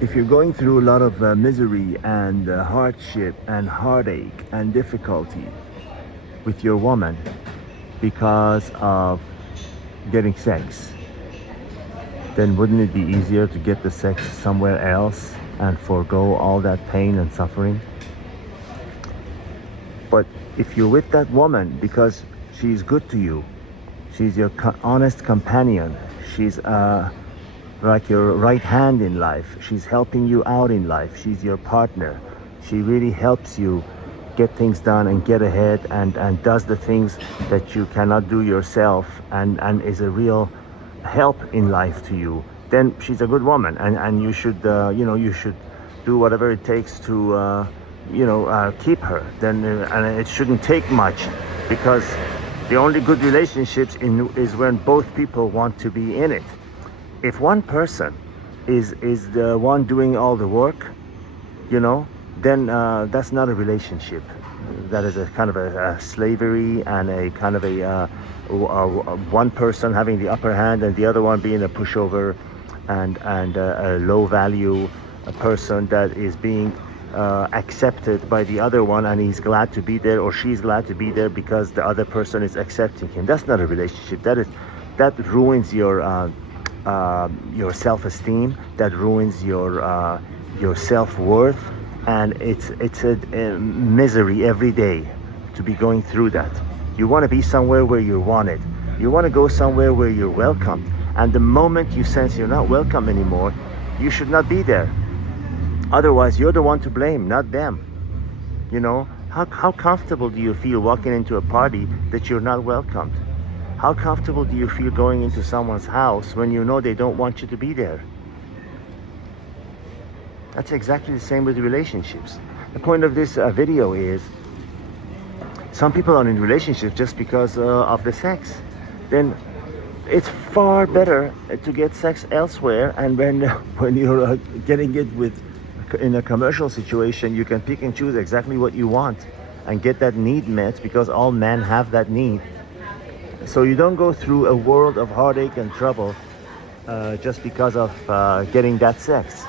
If you're going through a lot of misery and hardship and heartache and difficulty with your woman because of getting sex, then wouldn't it be easier to get the sex somewhere else and forego all that pain and suffering? But if you're with that woman because she's good to you, she's your honest companion, she's like your right hand in life, she's helping you out in life, she's your partner, she really helps you get things done and get ahead and does the things that you cannot do yourself and is a real help in life to you, then she's a good woman, and you should you should do whatever it takes to keep her. Then and it shouldn't take much, because the only good relationships is when both people want to be in it. If one person is the one doing all the work, then that's not a relationship. That is a kind of a slavery, and a kind of a one person having the upper hand and the other one being a pushover and a low value person that is being accepted by the other one, and he's glad to be there, or she's glad to be there because the other person is accepting him. That's not a relationship. That ruins your self-esteem. That ruins your self-worth, and it's a misery every day to be going through that. You want to be somewhere where you're wanted. You want to go somewhere where you're welcome. And the moment you sense you're not welcome anymore, you should not be there. Otherwise, you're the one to blame, not them. How comfortable do you feel walking into a party that you're not welcomed? How comfortable do you feel going into someone's house when you know they don't want you to be there? That's exactly the same with relationships. The point of this video is, some people are in relationships just because of the sex. Then it's far better to get sex elsewhere, and when you're getting it in a commercial situation, you can pick and choose exactly what you want and get that need met, because all men have that need. So you don't go through a world of heartache and trouble just because of getting that sex.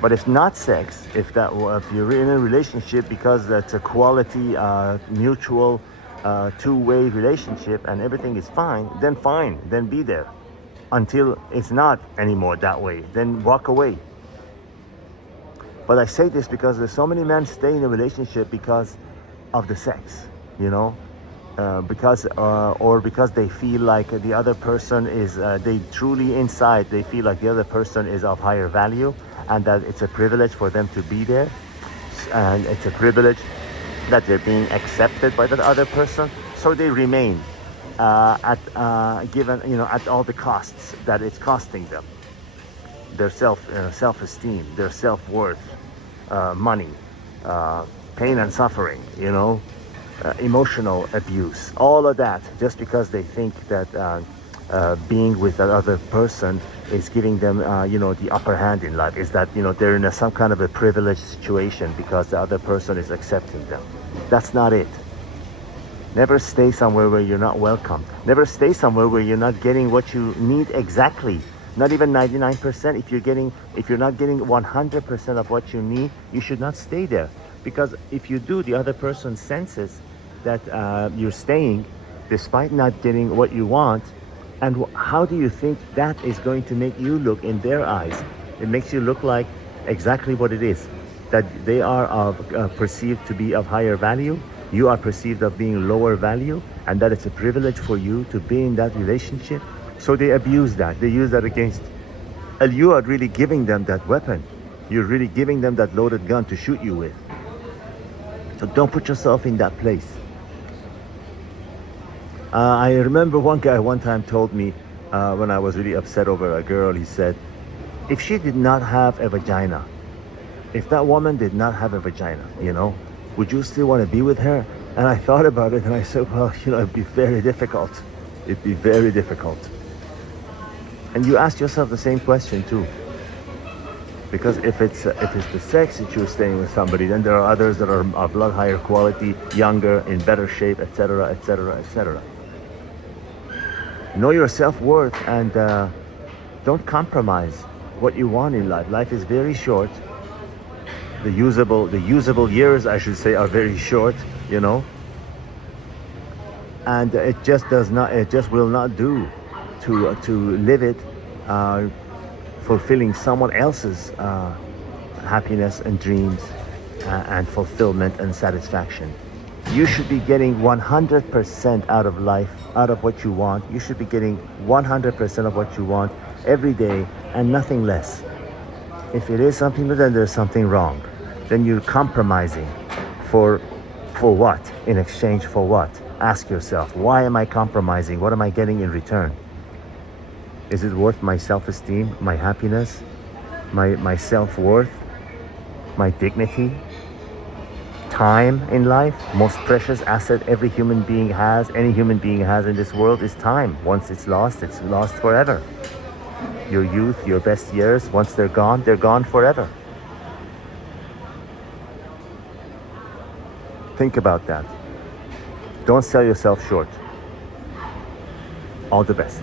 But if not sex, if you're in a relationship because that's a quality, mutual, two-way relationship and everything is fine, then be there. Until it's not anymore that way, then walk away. But I say this because there's so many men stay in a relationship because of the sex, because they feel like the other person is, they truly inside, they feel like the other person is of higher value, and that it's a privilege for them to be there, and it's a privilege that they're being accepted by that other person, so they remain at all the costs that it's costing them. Their self-esteem, their self-worth, money, pain and suffering, emotional abuse, all of that, just because they think that being with that other person is giving them, the upper hand in life. Is that, they're in some kind of a privileged situation because the other person is accepting them. That's not it. Never stay somewhere where you're not welcome. Never stay somewhere where you're not getting what you need exactly. Not even 99%. If you're not getting 100% of what you need, you should not stay there. Because if you do, the other person senses that you're staying despite not getting what you want. And how do you think that is going to make you look in their eyes? It makes you look like exactly what it is. That they are perceived to be of higher value. You are perceived of being lower value. And that it's a privilege for you to be in that relationship. So they abuse that. They use that against. And you are really giving them that weapon. You're really giving them that loaded gun to shoot you with. So don't put yourself in that place. I remember one guy one time told me, when I was really upset over a girl, he said, if she did not have a vagina, if that woman did not have a vagina, would you still want to be with her? And I thought about it and I said, well, it'd be very difficult. It'd be very difficult. And you ask yourself the same question too. Because if it's the sex that you're staying with somebody, then there are others that are of a lot higher quality, younger, in better shape, etc., etc., etc. Know your self-worth, and don't compromise what you want in life. Life is very short. The usable years, I should say, are very short, you know. And it just will not do to live it fulfilling someone else's happiness and dreams and fulfillment and satisfaction. You should be getting 100% out of life, out of what you want. You should be getting 100% of what you want every day and nothing less. If it is something, then there's something wrong. Then you're compromising for what? In exchange for what? Ask yourself, why am I compromising? What am I getting in return? Is it worth my self-esteem, my happiness, my self-worth, my dignity? Time in life, most precious asset every human being has, any human being has in this world, is time. Once it's lost forever. Your youth, your best years, once they're gone forever. Think about that. Don't sell yourself short. All the best.